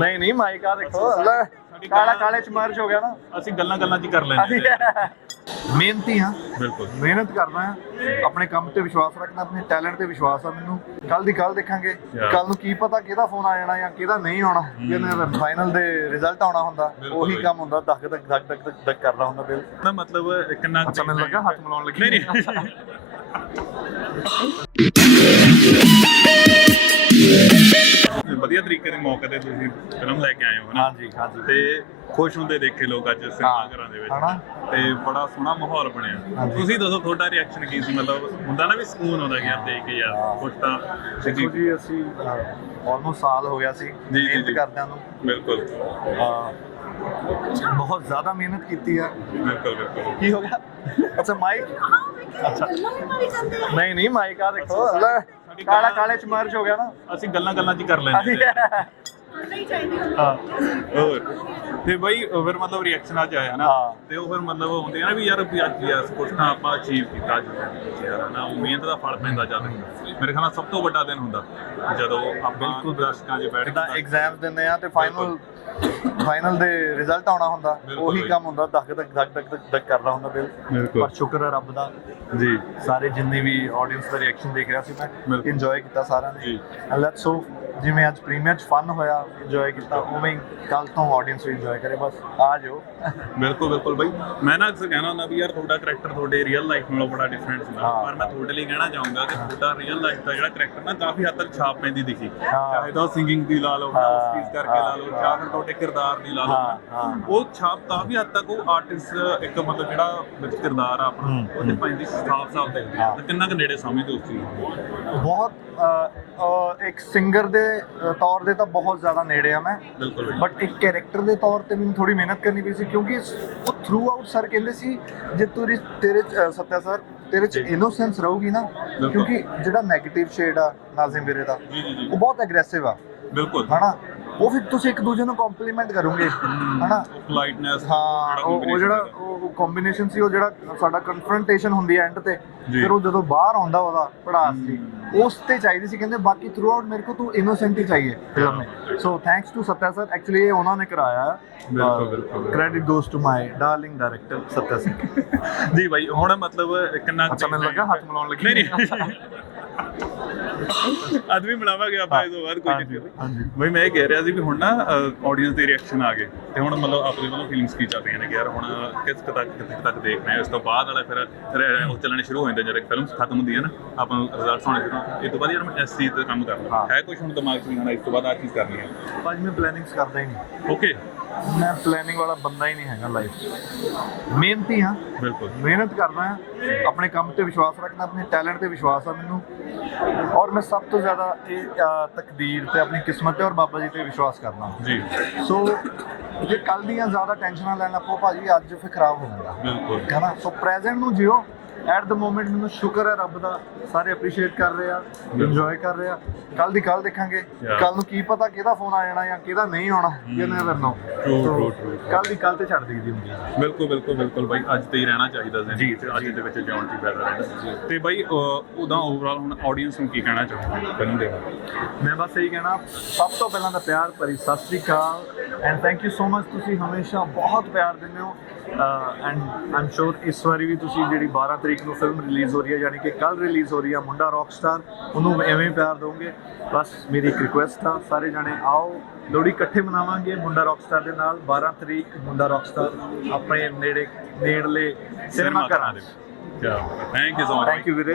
ਨਹੀਂ ਨਹੀਂ ਮਾਈਕ ਆ ਦੇਖੋ। ਲੈ। ਕਾਲਾ ਕਾਲੇ ਚ ਮਰਜ ਹੋ ਗਿਆ ਨਾ। ਅਸੀਂ ਗੱਲਾਂ ਗੱਲਾਂ ਚ ਹੀ ਕਰ ਲੈਂਦੇ ਹਾਂ। ਮਿਹਨਤੀ ਹਾਂ। ਬਿਲਕੁਲ। ਮਿਹਨਤ ਕਰਦਾ ਹਾਂ। ਆਪਣੇ ਕੰਮ ਤੇ ਵਿਸ਼ਵਾਸ ਰੱਖਣਾ ਆਪਣੇ ਟੈਲੈਂਟ ਤੇ ਵਿਸ਼ਵਾਸ ਆ ਮੈਨੂੰ। ਕੱਲ ਦੀ ਕੱਲ ਦੇਖਾਂਗੇ. ਕੱਲ ਨੂੰ ਕੀ ਪਤਾ ਕਿਹਦਾ ਫੋਨ ਆ ਜਾਣਾ ਜਾਂ ਕਿਹਦਾ ਨਹੀਂ ਆਉਣਾ। ਜਿਹਨੇ ਫਾਈਨਲ ਦੇ ਰਿਜ਼ਲਟ ਆਉਣਾ ਹੁੰਦਾ। ਉਹੀ। ਕੰਮ ਹੁੰਦਾ। ਧੱਕ ਧੱਕ ਧੱਕ ਧੱਕ ਧੱਕ ਧੱਕ ਕਰਦਾ ਹੁੰਦਾ ਬਿਲ ਨਾ ਮਤਲਬ ਕਿੰਨਾ ਅੱਛਾ ਮੈਨੂੰ ਲੱਗਾ ਹੱਥ ਮਿਲਾਉਣ ਲੱਗੀ। ਨਹੀਂ ਨਹੀਂ। ਵਧੀਆ ਤਰੀਕੇ ਦੇ ਮੌਕੇ ਤੇ ਤੁਸੀਂ ਫਿਲਮ ਲੈ ਕੇ ਆਏ ਹੋ ਨਾ ਹਾਂਜੀ ਹਾਂਜੀ। ਤੇ ਖੁਸ਼ ਹੁੰਦੇ ਦੇਖੇ ਲੋਕ ਅੱਜ ਸਿਨੇਮਾ ਘਰਾਂ ਦੇ ਵਿੱਚ। ਹਨਾ? ਤੇ ਬੜਾ ਸੋਹਣਾ ਮਾਹੌਲ ਬਣਿਆ। ਤੁਸੀਂ ਦੱਸੋ ਤੁਹਾਡਾ ਰਿਐਕਸ਼ਨ ਕੀ ਸੀ? ਮਤਲਬ ਹੁੰਦਾ ਨਾ ਵੀ ਸਕੂਨ ਆਉਂਦਾ ਯਾਰ ਦੇਖ ਕੇ ਯਾਰ ਕੁਝ ਤਾਂ ਦੇਖੋ ਜੀ ਅਸੀਂ ਆਲਮੋਸਟ ਸਾਲ ਹੋ ਗਿਆ ਸੀ ਜੀ, ਮਿਹਨਤ ਜੀ। ਕਰਦਿਆਂ ਨੂੰ। ਬਿਲਕੁਲ। ਅਹ, ਬਹੁਤ ਜ਼ਿਆਦਾ ਮਿਹਨਤ ਕੀਤੀ ਆ। ਬਿਲਕੁਲ ਬਿਲਕੁਲ। ਕੀ ਹੋ ਗਿਆ? ਅੱਛਾ ਮਾਈਕ ਅੱਛਾ। ਨਹੀਂ ਨਹੀਂ ਮਾਈਕ ਆ ਦੇਖੋ। ਲੈ। ਕਾਲਾ ਕਾਲੇ ਚ ਮਰਜ ਹੋ ਗਿਆ ਨਾ। ਅਸੀਂ ਗੱਲਾਂ ਗੱਲਾਂ ਚ ਹੀ ਕਰ ਲੈਂਦੇ। ਹਾਂ ਹਾਂ। ਹੋਰ। ਤੇ ਬਈ ਫਿਰ ਮਤਲਬ ਰਿਐਕਸ਼ਨ ਅੱਜ ਆਇਆ ਨਾ। ਤੇ ਉਹ ਫਿਰ ਮਤਲਬ ਹੁੰਦੇ ਆ ਨਾ ਵੀ ਯਾਰ ਵੀ ਅੱਜ ਯਾਰ ਕੁਝ ਤਾਂ ਆਪਾਂ ਅਚੀਵ ਕੀਤਾ ਅੱਜ ਯਾਰ ਨਾ ਉਹ ਮਿਹਨਤ ਦਾ ਫਲ ਪੈਂਦਾ ਜਦ। ਮੇਰੇ ਖਿਆਲ ਨਾਲ ਸਭ ਤੋਂ ਵੱਡਾ ਦਿਨ ਹੁੰਦਾ। ਜਦੋਂ ਆਪਾਂ ਬਿਲਕੁਲ। ਦਰਸ਼ਕਾਂ 'ਚ ਬੈਠ ਕੇ ਐਗਜ਼ਾਮਸ ਦਿੰਦੇ ਆ ਤੇ ਫਾਈਨਲ ਫਾਈਨਲ ਦੇ ਰਿਜ਼ਲਟ ਆਉਣਾ ਹੁੰਦਾ। ਉਹੀ। ਕੰਮ ਹੁੰਦਾ ਧੱਕ ਧੱਕ ਧੱਕ ਧੱਕ ਧੱਕ ਕਰਦਾ ਹੁੰਦਾ ਬਿਲ। ਪਰ ਸ਼ੁਕਰ ਹੈ ਰੱਬ ਦਾ। ਜੀ। ਸਾਰੇ ਜਿੰਨੇ ਵੀ ਆਡੀਅנס ਦਾ ਰਿਐਕਸ਼ਨ ਦੇਖ ਰਿਹਾ ਸੀ ਮੈਂ। ਇੰਜੋਏ ਕੀਤਾ ਸਾਰਿਆਂ ਨੇ। ਜੀ। ਲੈਟਸ ਸੋ ਜਿਵੇਂ ਅੱਜ ਪ੍ਰੀਮੀਅਰ ਚ ਫਨ ਹੋਇਆ ਇੰਜੋਏ ਕੀਤਾ ਉਵੇਂ ਕੱਲ ਤੋਂ ਆਡੀਅנס ਵੀ ਇੰਜੋਏ ਕਰੇ ਬਸ ਆ ਜਾਓ। ਬਿਲਕੁਲ ਬਿਲਕੁਲ ਬਈ। ਮੈਂ ਨਾ ਅਕਸਰ ਕਹਿਣਾ ਹੁੰਦਾ ਵੀ ਯਾਰ ਤੁਹਾਡਾ ਕਰੈਕਟਰ ਤੁਹਾਡੇ ਰੀਅਲ ਲਾਈਫ ਨਾਲੋਂ ਬੜਾ ਡਿਫਰੈਂਟ ਹੁੰਦਾ। ਪਰ ਮੈਂ ਤੁਹਾਡੇ ਲਈ ਕਹਿਣਾ ਚਾਹੂੰਗਾ ਕਿ ਤੁਹਾਡਾ ਰੀਅਲ ਲਾਈਫ ਦਾ ਜਿਹੜਾ ਕਰੈਕਟਰ ਨਾ ਕਾਫੀ ਹੱਦ ਤੱਕ ਛਾਪ ਪੈਂਦੀ ਦਿਖੀ। ਚਾਹੇ ਤਾਂ ਸਿੰਗਿੰਗ ਦੀ ਲਾ ਲਓ ਉਸ ਚੀਜ਼ ਕਰਕੇ ਲਾ ਲਓ ਜਾਂ ਫਿਰ ਤੁਹਾਡੇ ਕਿਰਦਾਰ ਦੀ ਲਾ ਲਓ। ਉਹ ਛਾਪ ਕਾਫੀ ਹੱਦ ਤੱਕ ਉਹ ਆਰਟਿਸਟ ਇੱਕ ਮਤਲਬ ਜਿਹੜਾ ਵਿੱਚ ਕਿਰਦਾਰ ਆ ਆਪਣਾ ਉਹਦੇ ਪੈਂਦੀ ਸਾਫ਼ ਸਾਫ਼ ਦਿਖਦੀ ਆ ਕਿੰਨਾ ਕੁ ਨੇੜੇ ਸਮਝਦੇ ਉਸ ਚੀਜ਼ ਬਹੁਤ ਇੱਕ ਸਿੰਗਰ ਦੇ ਤੌਰ ਤੇ ਤਾਂ ਬਹੁਤ ਜ਼ਿਆਦਾ ਨੇੜੇ ਆ ਮੈਂ। ਬਿਲਕੁਲ ਬਟ ਇੱਕ ਕੈਰੈਕਟਰ ਦੇ ਤੌਰ ਤੇ ਮੈਨੂੰ ਥੋੜੀ ਮਿਹਨਤ ਕਰਨੀ ਪਈ ਸੀ ਕਿਉਂਕਿ ਉਹ ਥਰੂ ਆਊਟ ਸਰ ਕਹਿੰਦੇ ਸੀ ਜੇ ਤੇਰੀ ਤੇਰੇ ਸੱਤਿਆ ਸਰ ਤੇਰੇ ਚ ਇਨੋਸੈਂਸ ਰਹੂਗੀ ਨਾ ਕਿਉਂਕਿ ਜਿਹੜਾ 네ਗੇਟਿਵ ਸ਼ੇਡ ਆ ਨਾਜ਼ਿਮ ਵੀਰੇ ਦਾ ਉਹ ਬਹੁਤ ਐਗਰੈਸਿਵ ਆ। ਬਿਲਕੁਲ। ਹਨਾ? ਉਹ ਫਿਰ ਤੁਸੀਂ ਇੱਕ ਦੂਜੇ ਨੂੰ ਕੰਪਲੀਮੈਂਟ ਕਰੋਗੇ ਹਨਾ? ਪੋਲਾਈਟਨੈਸ ਹਾਂ ਉਹ ਜਿਹੜਾ ਉਹ ਕੰਬੀਨੇਸ਼ਨ ਸੀ ਉਹ ਜਿਹੜਾ ਸਾਡਾ ਕਨਫਰੰਟੇਸ਼ਨ ਹੁੰਦੀ ਹੈ ਐਂਡ ਤੇ ਫਿਰ ਉਹ ਜਦੋਂ ਬਾਹਰ ਆਉਂਦਾ ਉਹਦਾ ਪੜਾਸ ਸੀ ਉਸ ਤੇ ਚਾਹੀਦੀ ਸੀ ਕਹਿੰਦੇ ਬਾਕੀ ਥਰੂ ਆਊਟ ਮੇਰੇ ਕੋ ਤੂੰ ਇਨੋਸੈਂਟ ਹੀ ਚਾਹੀਏ film may so thanks to Satya sir actually ਇਹ ਉਹਨਾਂ ਨੇ ਕਰਾਇਆ। Credit goes to my darling director Satya Singh ji ਭਾਈ ਹੁਣ ਮਤਲਬ ਕਿੰਨਾ ਅੱਛਾ ਲੱਗਾ ਹੱਥ ਮਿਲਾਉਣ ਲੱਗੀ ਨਹੀਂ ਨਹੀਂ। ਅੱਜ ਵੀ ਮਿਲਾਵਾਂਗੇ ਆਪਾਂ ਇਸ ਤੋਂ ਬਾਅਦ ਕੋਈ ਚੱਕਰ ਨਹੀਂ। ਹਾਂਜੀ। ਬਈ ਮੈਂ ਇਹ ਕਹਿ ਰਿਹਾ ਸੀ ਵੀ ਹੁਣ ਨਾ ਆਡੀਅנס ਦੇ ਰਿਐਕਸ਼ਨ ਆ ਗਏ। ਤੇ ਹੁਣ ਮਤਲਬ ਆਪਣੇ ਵੱਲੋਂ ਫੀਲਿੰਗਸ ਕੀ ਚੱਲ ਰਹੀਆਂ ਨੇ ਯਾਰ ਹੁਣ ਕਿਸ ਤੱਕ ਕਿੱਥੇ ਤੱਕ ਦੇਖ ਰਹੇ ਹੋ? ਇਸ ਤੋਂ ਬਾਅਦ ਵਾਲਾ ਫਿਰ ਉਹ ਚੱਲਣੇ ਸ਼ੁਰੂ ਹੋ ਜਾਂਦੇ ਜਦੋਂ ਫਿਲਮ ਖਤਮ ਹੁੰਦੀ ਹੈ ਨਾ ਆਪਾਂ ਨੂੰ ਰਿਜ਼ਲਟਸ ਆਉਣੇ ਸ਼ੁਰੂ ਇਹ ਤੋਂ ਬਾਅਦ ਯਾਰ ਮੈਂ ਐਸਸੀ ਤੇ ਕੰਮ ਕਰਨਾ। ਹੈ। ਕੁਝ ਹੁਣ ਦਿਮਾਗ 'ਚ ਨਹੀਂ ਆਣਾ ਇਸ ਤੋਂ ਬਾਅਦ ਆ ਚੀਜ਼ ਕਰਨੀ ਹੈ? ਭਾਜੀ ਮੈਂ ਪਲੈਨਿੰਗਸ ਕਰਦਾ ਹੀ ਨਹੀਂ। ਓਕੇ ਮੈਂ ਪਲੈਨਿੰਗ ਵਾਲਾ ਬੰਦਾ ਹੀ ਨਹੀਂ ਹੈਗਾ ਲਾਈਫ 'ਚ। ਮਿਹਨਤੀ ਹਾਂ। ਬਿਲਕੁਲ। ਮਿਹਨਤ ਕਰਦਾ ਹਾਂ। ਆਪਣੇ ਕੰਮ ਤੇ ਵਿਸ਼ਵਾਸ ਰੱਖਦਾ ਆਪਣੇ ਟੈਲੈਂਟ ਤੇ ਵਿਸ਼ਵਾਸ ਆ ਮੈਨੂੰ। ਔਰ ਮੈਂ ਸਭ ਤੋਂ ਜ਼ਿਆਦਾ ਇਹ ਤਕਦੀਰ ਤੇ ਆਪਣੀ ਕਿਸਮਤ ਤੇ ਔਰ ਬਾਬਾ ਜੀ ਤੇ ਵਿਸ਼ਵਾਸ ਕਰਦਾ ਜੀ। ਸੋ ਜੇ ਕੱਲ ਦੀਆਂ ਜ਼ਿਆਦਾ ਟੈਨਸ਼ਨਾਂ ਲੈਣ ਲੱਪੋ ਭਾਜੀ ਅੱਜ ਫਿਰ ਖਰਾਬ ਹੋ ਜਾਂਦਾ। ਬਿਲਕੁਲ। ਹੈ ਨਾ? ਸੋ ਪ੍ਰੈਜ਼ੈਂਟ ਨੂੰ ਜਿਓ। ਐਟ ਦ ਮੋਮੈਂਟ ਮੈਨੂੰ ਸ਼ੁਕਰ ਹੈ ਰੱਬ ਦਾ ਸਾਰੇ ਅਪਰੀਸ਼ੀਏਟ ਕਰ ਰਹੇ ਆ ਇੰਜੋਏ ਕਰ ਰਹੇ ਆ। ਕੱਲ ਦੀ ਕੱਲ ਦੇਖਾਂਗੇ. ਕੱਲ ਨੂੰ ਕੀ ਪਤਾ ਕਿਹਦਾ ਫੋਨ ਆ ਜਾਣਾ ਜਾਂ ਕਿਹਦਾ ਨਹੀਂ ਆਉਣਾ ਯੂ ਨੈਵਰ ਨੋ. ਕੱਲ ਦੀ ਕੱਲ ਤੇ ਛੱਡ ਦਈਦੀ ਹੁੰਦੀ ਹੈ ਬਿਲਕੁਲ ਬਿਲਕੁਲ ਬਿਲਕੁਲ ਬਾਈ ਅੱਜ ਤੇ ਹੀ ਰਹਿਣਾ ਚਾਹੀਦਾ ਜੀ, ਤੇ ਅੱਜ ਦੇ ਵਿੱਚ ਜਿਉਣ ਦੀ ਫਾਇਦਾ ਰਹਿੰਦਾ। ਤੇ ਬਾਈ ਉਹਦਾ ਓਵਰਆਲ ਹੁਣ ਆਡੀਅנס ਨੂੰ ਕੀ ਕਹਿਣਾ ਚਾਹੋਗੇ? ਫਿਲਮ ਦੇ ਮੈਂ ਬਸ ਇਹੀ ਕਹਿਣਾ ਸਭ ਤੋਂ ਪਹਿਲਾਂ ਤਾਂ ਪਿਆਰ ਭਰੀ ਸਤਿ ਸ੍ਰੀ ਅਕਾਲ। And thank you so much ਤੁਸੀਂ ਹਮੇਸ਼ਾ ਬਹੁਤ ਪਿਆਰ ਦਿੰਦੇ ਹੋ। ਐਂਡ ਆਮ ਸ਼ੋਰ ਇਸ ਵਾਰੀ ਵੀ ਤੁਸੀਂ ਜਿਹੜੀ 12 ਤਰੀਕ ਨੂੰ ਫਿਲਮ ਰਿਲੀਜ਼ ਹੋ ਰਹੀ ਹੈ ਯਾਨੀ ਕਿ ਕੱਲ ਰਿਲੀਜ਼ ਹੋ ਰਹੀ ਹੈ ਮੁੰਡਾ ਰੌਕਸਟਾਰ ਉਹਨੂੰ ਐਵੇਂ ਪਿਆਰ ਦੋਗੇ ਬਸ ਮੇਰੀ ਇੱਕ ਰਿਕੁਐਸਟ ਆ ਸਾਰੇ ਜਣੇ ਆਓ ਲੋਹੜੀ ਇਕੱਠੇ ਮਨਾਵਾਂਗੇ ਮੁੰਡਾ ਰੌਕਸਟਾਰ ਦੇ ਨਾਲ 12 ਤਰੀਕ ਮੁੰਡਾ ਰੌਕਸਟਾਰ ਆਪਣੇ ਨੇੜੇ ਨੇੜਲੇ ਸਿਨੇਮਾ ਘਰਾਂ ਦੇ thank you so much thank you ਵੀਰੇ।